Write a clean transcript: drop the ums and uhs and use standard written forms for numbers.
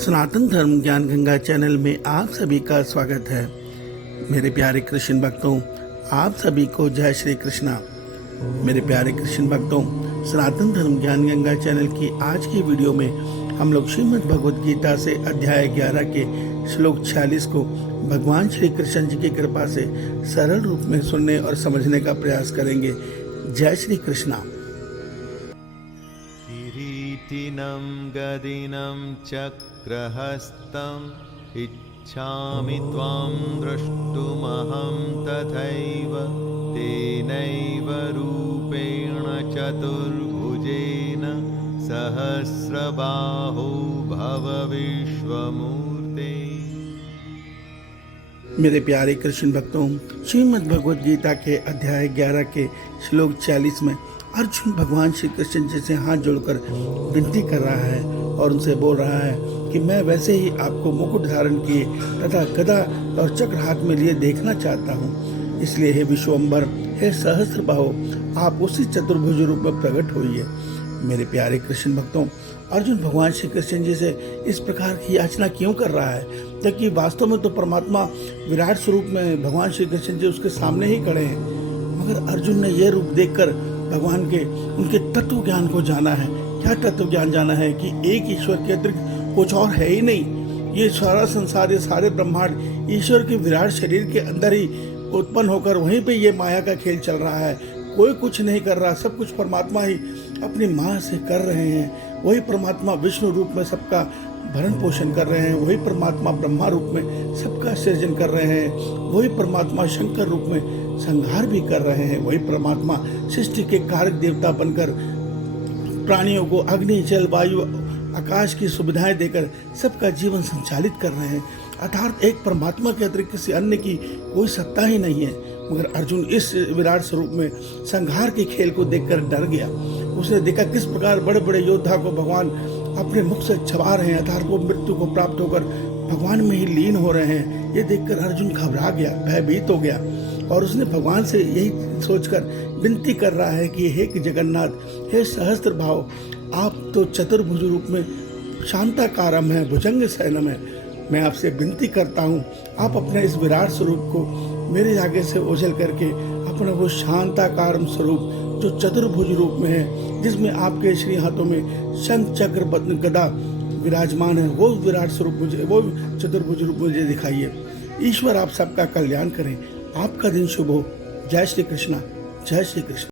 सनातन धर्म ज्ञान गंगा चैनल में आप सभी का स्वागत है। मेरे प्यारे कृष्ण भक्तों, आप सभी को जय श्री कृष्णा। मेरे प्यारे कृष्ण भक्तों, सनातन धर्म ज्ञान गंगा चैनल की आज की वीडियो में हम लोग श्रीमद् भगवद गीता से अध्याय 11 के श्लोक 46 को भगवान श्री कृष्ण जी की कृपा से सरल रूप में सुनने और समझने का प्रयास करेंगे। जय श्री कृष्णा। किरीटिनं गदिनं चक्रहस्तम् इच्छामि त्वां द्रष्टुमहं तथैव तेनैव रूपेण चतुर्भुजेन सहस्रबाहो भव विश्वमूर्ते। मेरे प्यारे कृष्ण भक्तों, श्रीमद् भगवद गीता के अध्याय 11 के श्लोक 46 में अर्जुन भगवान श्री कृष्ण जी से हाथ जोड़कर विनती कर रहा है और उनसे बोल रहा है कि मैं वैसे ही आपको मुकुट धारण किए तथा गदा और चक्र हाथ में लिए देखना चाहता हूँ। इसलिए हे विश्वम्भर, हे सहस्त्रबाहो, आप उसी चतुर्भुज रूप में प्रकट होइए। मेरे प्यारे कृष्ण भक्तों, अर्जुन भगवान श्री कृष्ण जी से इस प्रकार की याचना क्यों कर रहा है, जबकि वास्तव में तो परमात्मा विराट स्वरूप में भगवान श्री कृष्ण जी उसके सामने ही खड़े हैं। मगर अर्जुन ने यह रूप देखकर भगवान के उनके तत्व ज्ञान को जाना है। क्या तत्व ज्ञान जाना है कि एक ईश्वर के अतिरिक्त कुछ और है ही नहीं। ये सारा संसार, ये सारे ब्रह्मांड ईश्वर के विराट शरीर के अंदर ही उत्पन्न होकर वहीं पे ये माया का खेल चल रहा है। कोई कुछ नहीं कर रहा, सब कुछ परमात्मा ही अपनी माँ से कर रहे हैं। वही परमात्मा विष्णु रूप में सबका भरण पोषण कर रहे हैं। वही परमात्मा ब्रह्मा रूप में सबका सृजन कर रहे हैं। वही परमात्मा शंकर रूप में संहार भी कर रहे हैं। वही परमात्मा सृष्टि के कारक देवता बनकर प्राणियों को अग्नि, जल, वायु, आकाश की सुविधाएं देकर सबका जीवन संचालित कर रहे हैं। अर्थात एक परमात्मा के अतिरिक्त किसी अन्य की कोई सत्ता ही नहीं है। मगर अर्जुन इस विराट स्वरूप में संहार के खेल को देखकर डर गया। उसने देखा किस प्रकार बड़े बड़े योद्धा को भगवान अपने मुख से चबा रहे हैं, अर्थात वो मृत्यु को प्राप्त होकर भगवान में ही लीन हो रहे हैं। ये देखकर अर्जुन घबरा गया, भयभीत हो गया और उसने भगवान से यही सोचकर विनती कर रहा है कि हे जगन्नाथ, हे सहस्त्र भाव, आप तो चतुर्भुज रूप में शांताकारम है, भुजंग शयनम है। मैं आपसे विनती करता हूँ, आप अपने इस विराट स्वरूप को मेरे आगे से ओझल करके अपना वो शांताकारम स्वरूप जो चतुर्भुज रूप में है, जिसमें आपके श्री हाथों में शंख, चक्र, गदा विराजमान है, वो विराट स्वरूप मुझे, वो चतुर्भुज रूप मुझे दिखाइए। ईश्वर आप सबका कल्याण करें। आपका दिन शुभ हो। जय श्री कृष्णा। जय श्री कृष्ण।